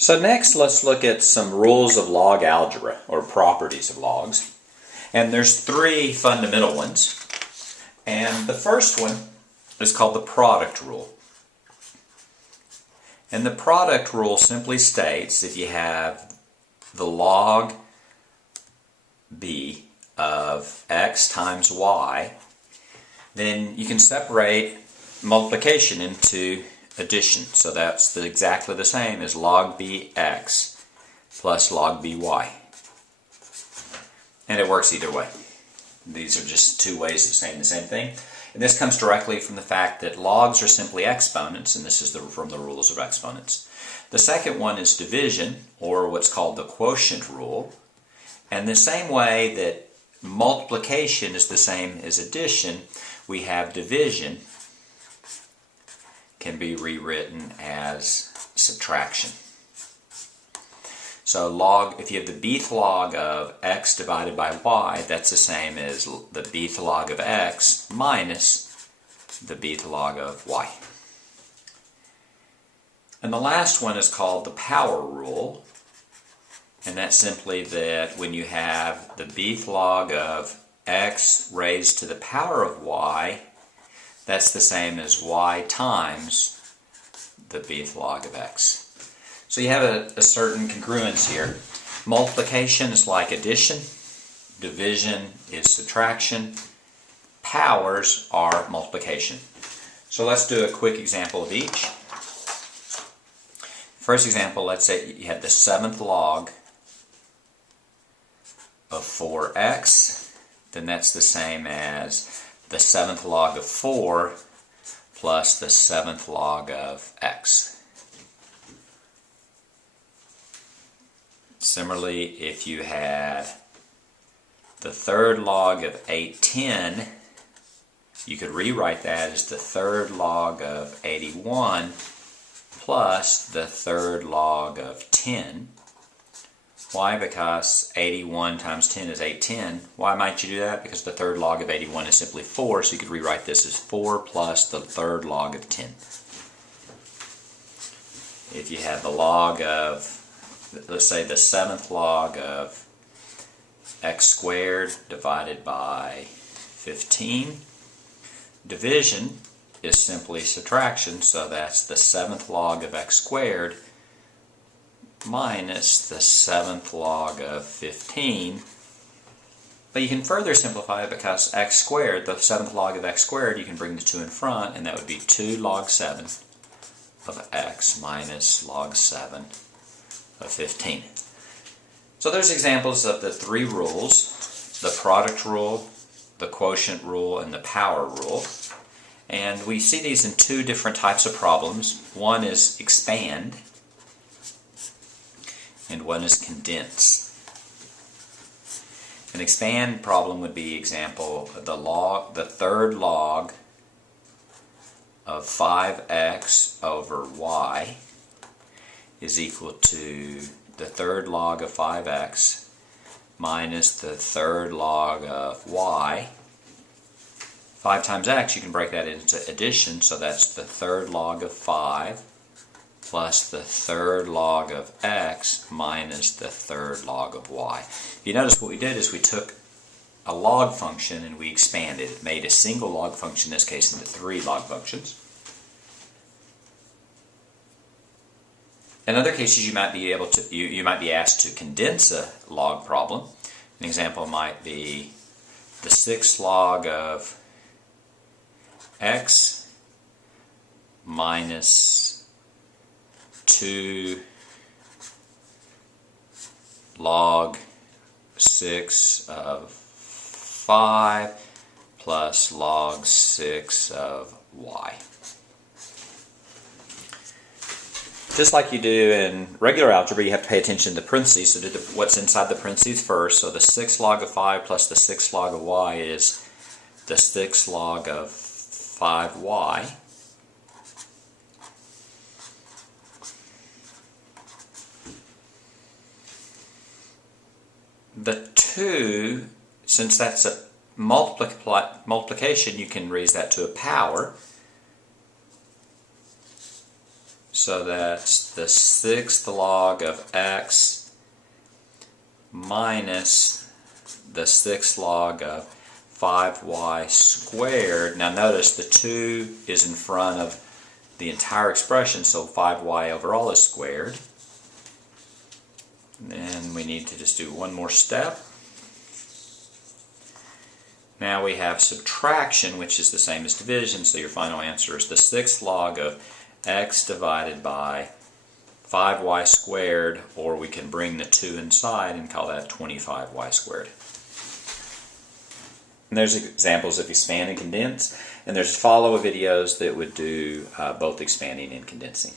So next, let's look at some rules of log algebra, or properties of logs. And there's three fundamental ones. And the first one is called the product rule. And the product rule simply states if you have the log b of x times y, then you can separate multiplication into addition. So that's exactly the same as log bx plus log by. And it works either way. These are just two ways of saying the same thing. And this comes directly from the fact that logs are simply exponents, and this is from the rules of exponents. The second one is division, or what's called the quotient rule. And the same way that multiplication is the same as addition, we have division can be rewritten as subtraction. So if you have the bth log of x divided by y, that's the same as the bth log of x minus the bth log of y. And the last one is called the power rule. And that's simply that when you have the bth log of x raised to the power of y, that's the same as y times the bth log of x. So you have a certain congruence here. Multiplication is like addition. Division is subtraction. Powers are multiplication. So let's do a quick example of each. First example, let's say you had the 7th log of 4x. Then that's the same as the 7th log of 4 plus the 7th log of x. Similarly, if you had the 3rd log of 810, you could rewrite that as the 3rd log of 81 plus the 3rd log of 10. Why? Because 81 times 10 is 810. Why might you do that? Because the 3rd log of 81 is simply 4, so you could rewrite this as 4 plus the 3rd log of 10. If you had the log of, let's say the 7th log of x squared divided by 15. Division is simply subtraction, so that's the 7th log of x squared minus the 7th log of 15. But you can further simplify it because x squared, the 7th log of x squared, you can bring the 2 in front, and that would be 2 log 7 of x minus log 7 of 15. So there's examples of the three rules: the product rule, the quotient rule, and the power rule. And we see these in two different types of problems. One is expand, and one is condense. An expand problem would be example the 3rd log of 5x over y is equal to the 3rd log of 5x minus the 3rd log of y. 5 times x, you can break that into addition, so that's the 3rd log of 5 plus the 3rd log of x minus the 3rd log of y. If you notice, what we did is we took a log function and we expanded it, made a single log function, in this case, into 3 log functions. In other cases, you might be you might be asked to condense a log problem. An example might be the 6th log of x minus 2 log 6 of 5 plus log 6 of y. Just like you do in regular algebra, you have to pay attention to the parentheses, so do what's inside the parentheses first. So the 6th log of 5 plus the 6th log of y is the 6th log of 5y. The 2, since that's a multiplication, you can raise that to a power. So that's the 6th log of x minus the 6th log of 5y squared. Now notice the 2 is in front of the entire expression, so 5y over all is squared. And then we need to just do one more step. Now we have subtraction, which is the same as division, so your final answer is the 6th log of x divided by 5y squared, or we can bring the 2 inside and call that 25y squared. And there's examples of expand and condense, and there's follow videos that would do both expanding and condensing.